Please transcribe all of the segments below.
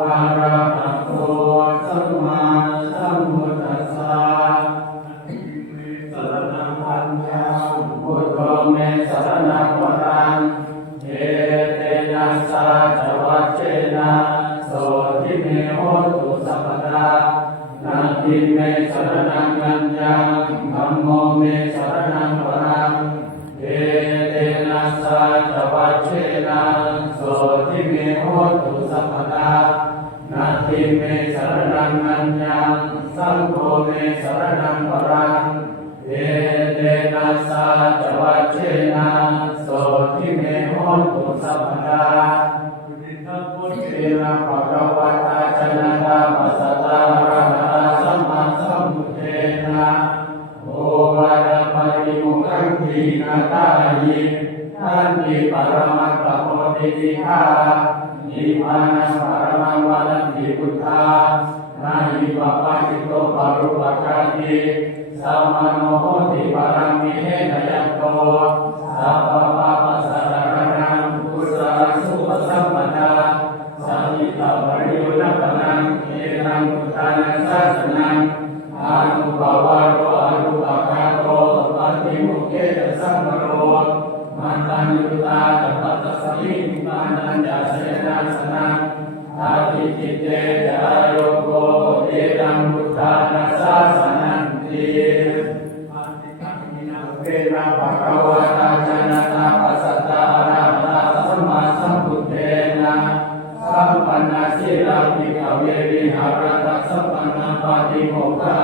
อะระหะโตสัมมาสัมพุทธัสสะสรณังคัจฉามิพุทโธเมสรณังวรังเอเตนะสาจวัชเชนะโสทิเมโหตุสัพพทานาทิเมสรณังกัญญาธัมโมเมสรณังวรังเอเตนะสาจวัชเชนะโสทิเมโหตุสัพพทานาทิเมสรณังกัญญาสังโฆเมสรณังวรังเอเตนะสาจวัชเชนะโสทิเมโหตุสัพพทาพุทธินะภะคะวะตาจนะตาปัสสะตาอะระหะตาสัมมาสัมพุทเทนะโอวาทปฏิมุขังทีนาตายิทันติปรมัตถโพธิติฆานิพพานังปรมังวานันติพุทธานาหิปปะจิตโตปารุปัฏฐาติสัมมโนโหติปรังมิเหนยัตโตสัพพะปะปัสสะตะระนังกุศลสุปสัมปทาสัมมิตาปริยุณปนังเอตังพุทธานังสาสนังอานุภาวะโรอนุปกาโตปฏิมุขเขตสัมปโรมันตัญญุตาจัปปัตตสมิงปานัญญาเสนาสนังอาทิจิตเตจายโยโกเอตังพุทธานังสาสนังติเวนะภะคะวะตาจนะตาปัสสะตาอะระหะตาสัมมาสัมพุทเทนะสัมปันนาสิลาภิกขเววิหารตัสสัมปันนาปาติโมกขะ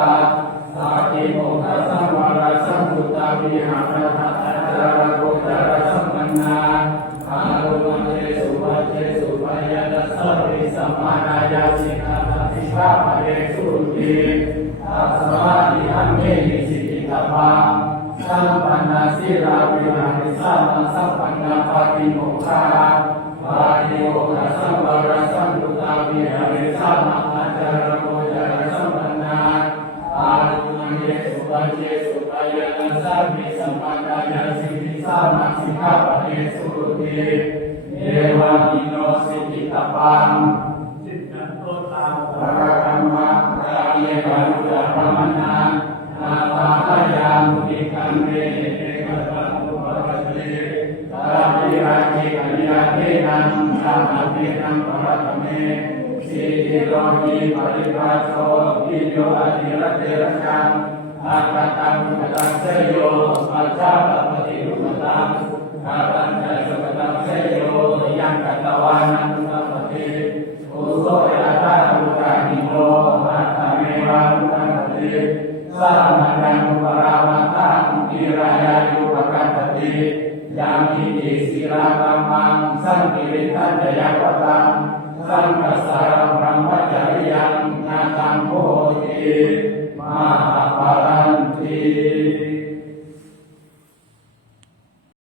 สาติโมกขะสัมวรสัมพุทธาวิหารตัสสะจารโกจารสัมปันนาอารุมเจสุวัจเจสุปยานัสสริสัมมานายาสิกขาติชาภเรสุติตัสสะนิหังเมหิสิกิตาปังสัมปันนาสิลาภิหาริสัมมาสัมปันนาปาติโมกขะปาติโมกขะสัมวรสัมพุทธาวิหาริสัมมาจารโกจารสัมปันนาอารุมเจสุวัจเจสุปยานัสสริสัมมานายาสิกขาสิกขาปเรสุติเอวะมิโนสิกิตาปังสิกขันโตตังปะระกัมมะกาเยกาลุจารมนานาตาหายามุติกัมเมเอกตังอุปปัชเชตาปิราชิกัญญาเทนังสามาเทนังปรัตเมสิทิโลหิปริภาโชวิโยอธิรเตระชังอาคาตังปตังเสยโยปัจจาปฏิรูปตังกาตังใจสุขตังเสยโยยังกัตตวานังสัพพติอุโสยะตาอุกาหิโนอัตตะเมวะอุคันติสามานังปรามาตังกิรายายุปกัตติยังอิติศิลากัมมังสังกิริตัญญยปตังสังกัสสารังบรมจริยังนาตังโพธิมหาภารันติ